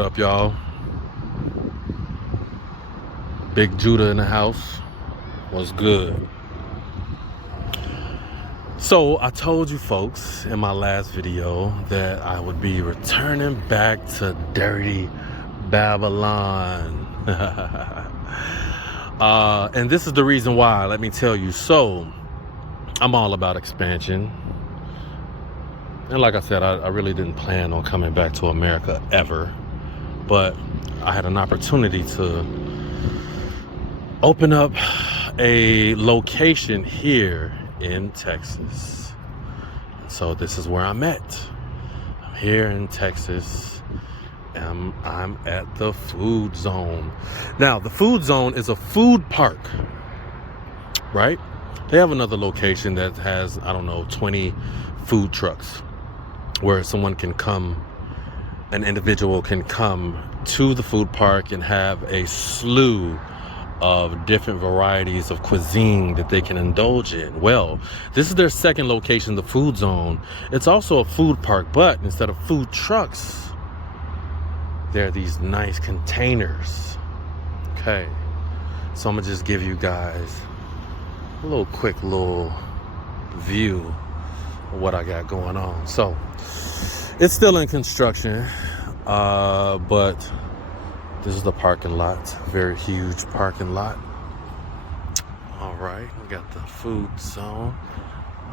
What up, y'all? Big Judah in the house. What's good? So I told you folks in my last video that I would be returning back to dirty Babylon. And this is the reason why, let me tell you. So I'm all about expansion. And like I said, I really didn't plan on coming back to America ever. But I had an opportunity to open up a location here in Texas. So this is where I'm at. I'm here in Texas. And I'm at the Food Zone. Now, the Food Zone is a food park, right? They have another location that has, 20 food trucks where someone can come, an individual can come to the food park and have a slew of different varieties of cuisine that they can indulge in. Well, this is their second location, the Food Zone. It's also a food park, but instead of food trucks, there are these nice containers. Okay, so I'm gonna just give you guys a quick view of what I got going on. So it's still in construction, but this is the parking lot. Very huge parking lot. All right, we got the Food Zone.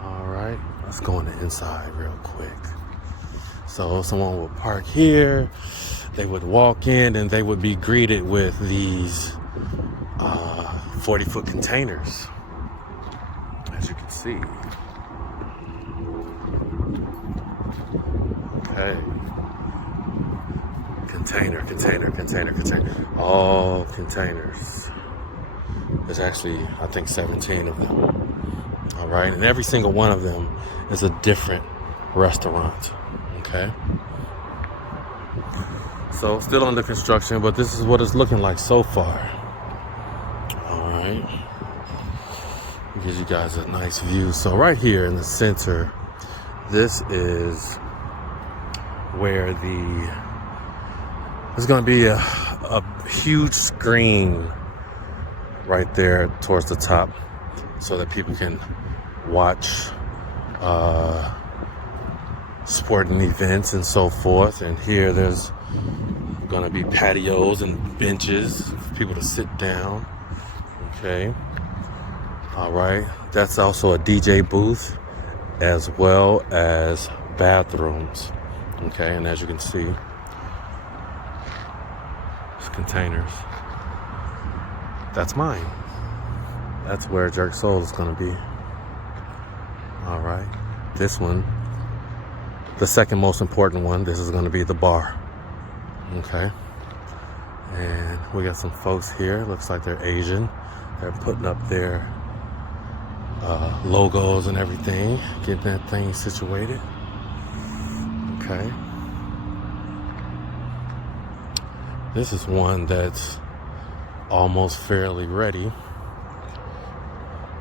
All right, let's go on the inside real quick. So someone would park here, they would walk in and they would be greeted with these 40-foot containers, as you can see. Okay. Container. All containers. There's actually, I think, 17 of them. All right. And every single one of them is a different restaurant. Okay. So still under construction, but this is what it's looking like so far. All right. Gives you guys a nice view. So right here in the center, this is where there's going to be a huge screen right there towards the top so that people can watch sporting events and so forth. And here there's going to be patios and benches for people to sit down. Okay. All right. That's also a DJ booth as well as bathrooms. Okay, and as you can see, it's containers. That's mine. That's where Jerk Soul is going to be. All right. This one, the second most important one, this is going to be the bar. Okay. And we got some folks here. Looks like they're Asian. They're putting up their logos and everything, getting that thing situated. Okay. This is one that's almost fairly ready.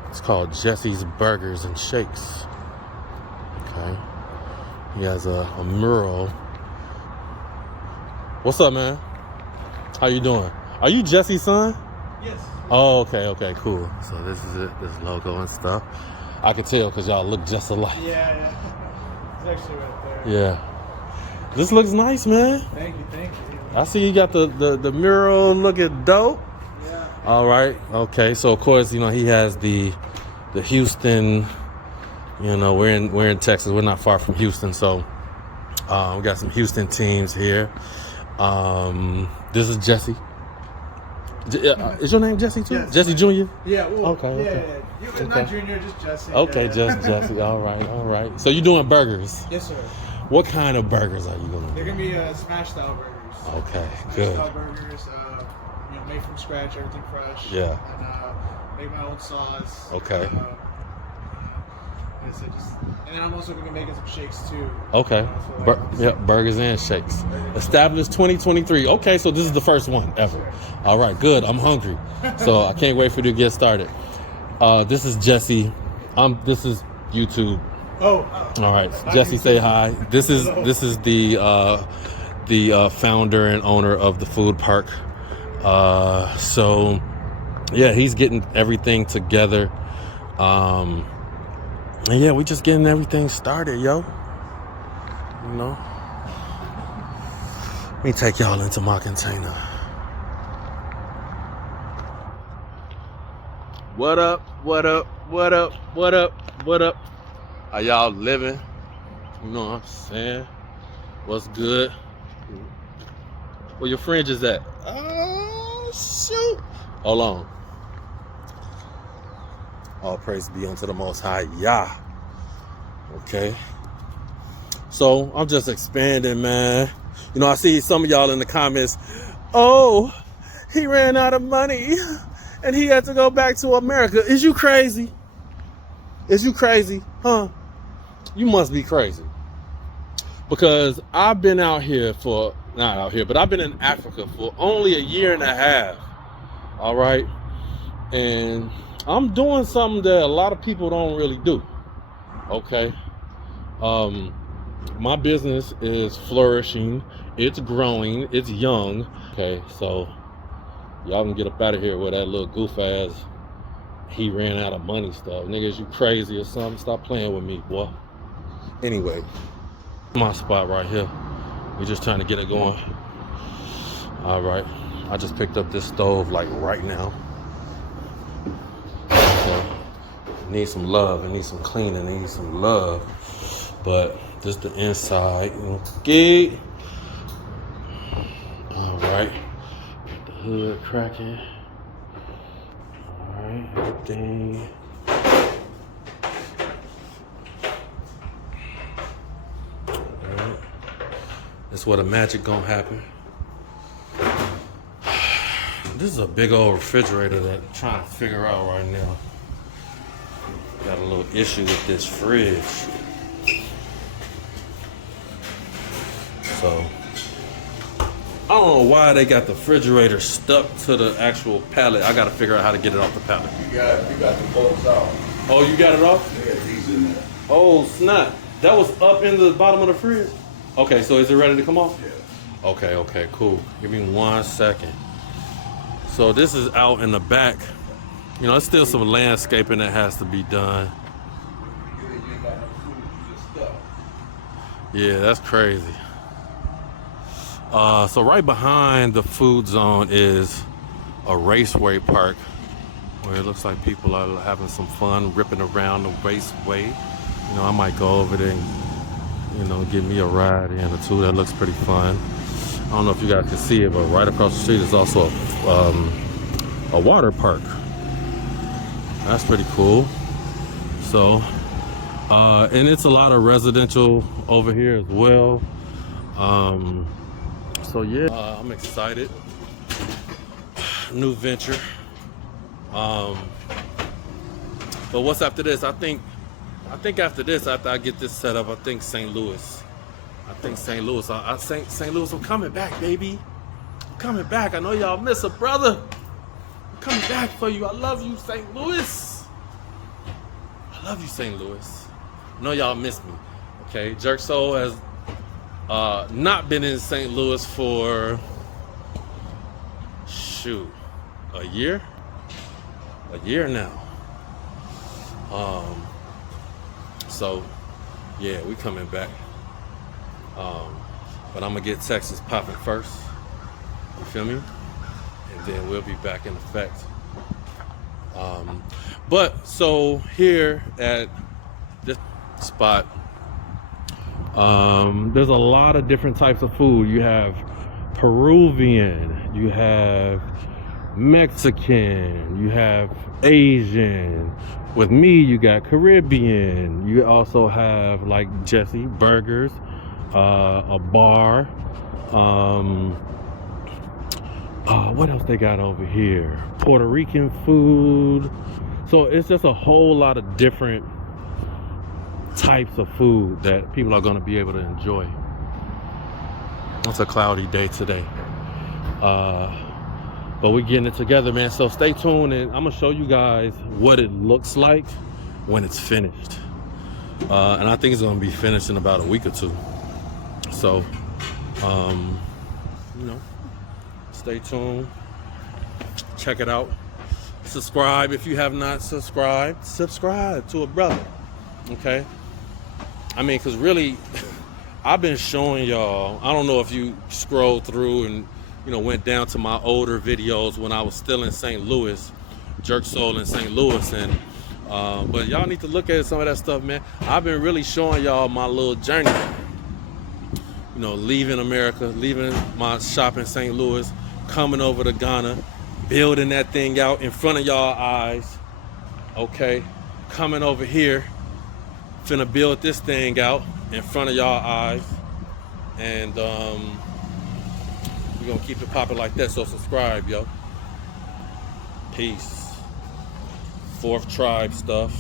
It's called Jesse's Burgers and Shakes. Okay. He has a mural. What's up, man? How you doing? Are you Jesse's son? Yes. Oh, okay, cool. So this is it, this logo and stuff. I can tell because y'all look just alike. Yeah. It's actually right there. Yeah. This looks nice, man. Thank you. I see you got the mural looking dope. Yeah. All right. Okay. So of course, he has the Houston. We're in Texas. We're not far from Houston, so we got some Houston teams here. This is Jesse. Is your name Jesse too? Yes. Jesse Jr.? Yeah. Well, Okay. Yeah. Okay. Not Junior, just Jesse. Okay, Yeah. just Jesse. All right. So you're doing burgers. Yes, sir. What kind of burgers are you gonna do? They're gonna be smash style burgers. Okay, Smash good. style burgers. Made from scratch, everything fresh. Yeah. And make my own sauce. Okay. And then I'm also gonna be making some shakes too. Okay. Burgers and shakes. Established 2023. Okay, so this is the first one ever. All right, good. I'm hungry, so I can't wait for you to get started. This is Jesse. This is YouTube. Oh. All right, Jesse, say hi. This is the the founder and owner of the food park. So yeah, he's getting everything together. And yeah, we just getting everything started, yo. You know, let me take y'all into my container. What up? What up? What up? What up? What up? How y'all living? You know what I'm saying? What's good? Where your fringe is at? Oh, shoot. Hold on. All praise be unto the Most High, Yah. Okay. So I'm just expanding, man. You know, I see some of y'all in the comments. Oh, he ran out of money and he had to go back to America. Is you crazy? Is you crazy? Huh? You must be crazy. Because I've been out here for, not out here, but I've been in Africa for only a year and a half. All right. And I'm doing something that a lot of people don't really do. Okay. My business is flourishing. It's growing. It's young. Okay. So y'all can get up out of here with that little goof ass, he ran out of money stuff. Niggas, you crazy or something? Stop playing with me, boy. Anyway, my spot right here. We're just trying to get it going. All right. I just picked up this stove like right now. So, it needs some love. It needs some cleaning. It needs some love. But this is the inside. Okay. All right. The hood cracking. All right. Everything. That's where the magic gonna happen. This is a big old refrigerator that I'm trying to figure out right now. Got a little issue with this fridge. So, I don't know why they got the refrigerator stuck to the actual pallet. I gotta figure out how to get it off the pallet. You got the bolts off. Oh, you got it off? Yeah, these in there. Oh, snap. That was up in the bottom of the fridge? Okay, so is it ready to come off? Yeah. Okay, cool. Give me 1 second. So this is out in the back. You know, there's still some landscaping that has to be done. You ain't got no food, you just stuck. Yeah, that's crazy. So right behind the food zone is a raceway park where it looks like people are having some fun ripping around the raceway. You know, I might go over there and, you know, give me a ride in or two. That looks pretty fun. I don't know if you guys can see it, but right across the street is also a water park. That's pretty cool. So, and it's a lot of residential over here as well. So yeah, I'm excited. New venture. But what's after this? I think after this, after I get this set up, I think St. Louis. St. Louis, I'm coming back, baby. I'm coming back. I know y'all miss a brother. I'm coming back for you. I love you, St. Louis. I love you, St. Louis. I know y'all miss me. Okay, Jerk Soul has not been in St. Louis for a year now. So yeah, we coming back. But I'm gonna get Texas popping first. You feel me? And then we'll be back in effect. But so here at this spot, there's a lot of different types of food. You have Peruvian, you have Mexican, you have Asian. With me, you got Caribbean. You also have like Jesse burgers, a bar. What else they got over here? Puerto Rican food. So it's just a whole lot of different types of food that people are going to be able to enjoy. It's a cloudy day today. But we're getting it together, man. So stay tuned, and I'm gonna show you guys what it looks like when it's finished. And I think it's gonna be finished in about a week or two. So You know, stay tuned. Check it out. Subscribe if you have not subscribed. Subscribe to a brother. Okay? I mean, because really, I've been showing y'all, I don't know if you scrolled through and, you know, went down to my older videos when I was still in St. Louis, Jerk Soul in St. Louis, and but y'all need to look at some of that stuff, man. I've been really showing y'all my little journey. You know, leaving America, leaving my shop in St. Louis, coming over to Ghana, building that thing out in front of y'all eyes. Okay, coming over here, finna build this thing out in front of y'all eyes, and we're gonna keep it popping like that. So subscribe, yo. Peace. Fourth tribe stuff.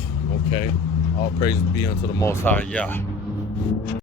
Okay, all praises be unto the Most High, Yah.